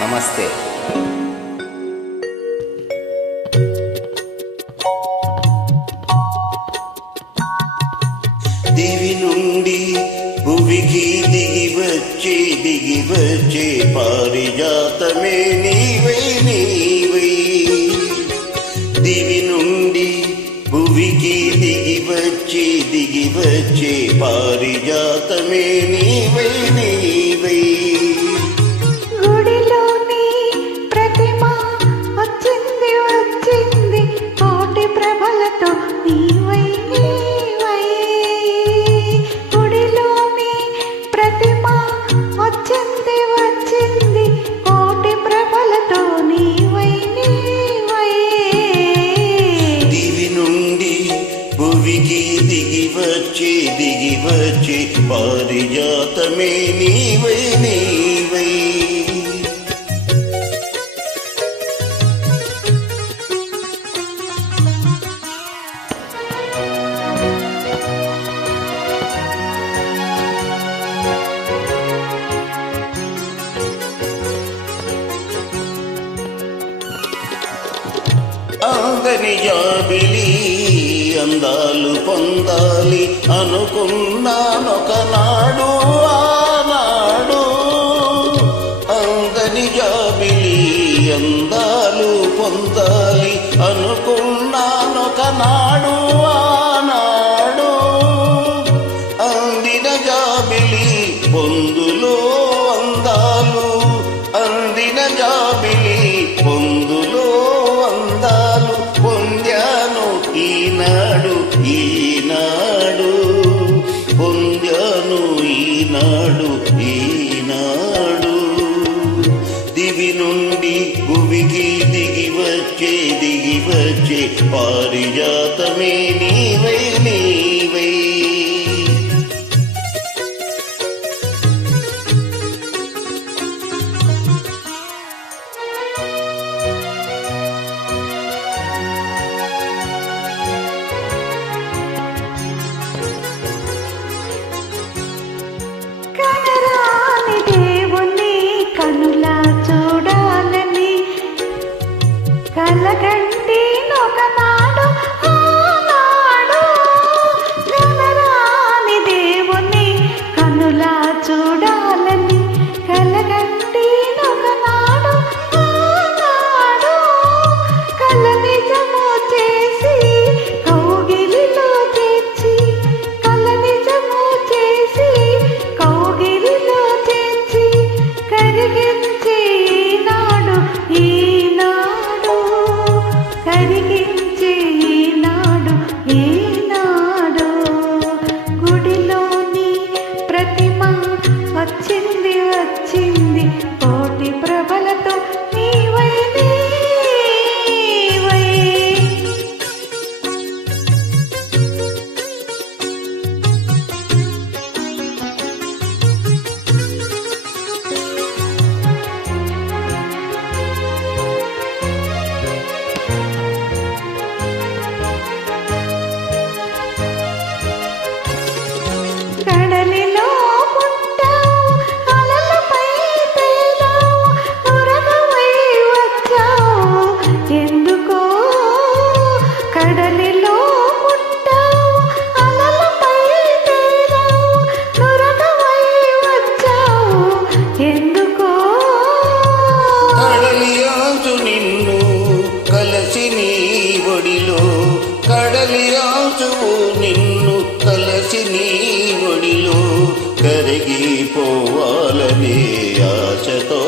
నమస్తే. దివి నుండి భువికి దిగి వచ్చే పారిజాతమే నీవై నీవై. దివి నుండి భువికి దిగి వచ్చే పారిజాతమే నీవై నీవై. గుడిలోని ప్రతిమ వచ్చింది వచ్చింది కోటి ప్రభలతో నీవై నీవై. గుడిలోని ప్రతిమ వచ్చింది వచ్చింది కోటి ప్రభలతో నీవై నీవై. దివి నుండి భువికి దిగి వచ్చే పారిజాతమే నీవై నీవై. అందని జాబిలి అందాలు పొందాలి అనుకున్నానొకనాడు ఆనాడు. అందని జాబిలి అందాలు పొందాలి అనుకున్నానొకనాడు ఆనాడు. అందిన జాబిలి పొందులో అందాలు, అందిన జాబిలి పొందులో అందాలు పొందాను ఈనాడు ఈనాడు. పొందాను ఈనాడు ఈనాడు. దివి నుండి భువికి దిగి వచ్చే పారిజాతమే నీవై నీవై. కనరాని దేవుని కనులా చూడాలని కలగంటి ఒకనాడు ఆనాడు. కనరాని దేవుని కనులా చూడాలని కలగంటి ఒకనాడు ఆనాడు. కల నిజము చేసి కౌగిలిలో చేర్చి, కల నిజము చేసి కౌగిలిలో చేర్చి కరిగించి ఈనాడు ఈనాడు. కరిగించి ఈనాడు ఈనాడు. గుడిలోని ప్రతిమ వచ్చింది వచ్చింది కోటి ప్రభలతో నీవై నీవై. కడలిలో పుట్టావు అలలపై తేలావు నురగవై వచ్చావు ఎందుకో. కడలిలో పుట్టావు అలలపై తేలావు నురగవై వచ్చావు ఎందుకో. కడలియాంచు నిన్ను కలసి నీ ఒడిలో, కడలియాంచు నిన్ను కలసి నీ ఒడిలో కరిగిపోవాలనే ఆశతో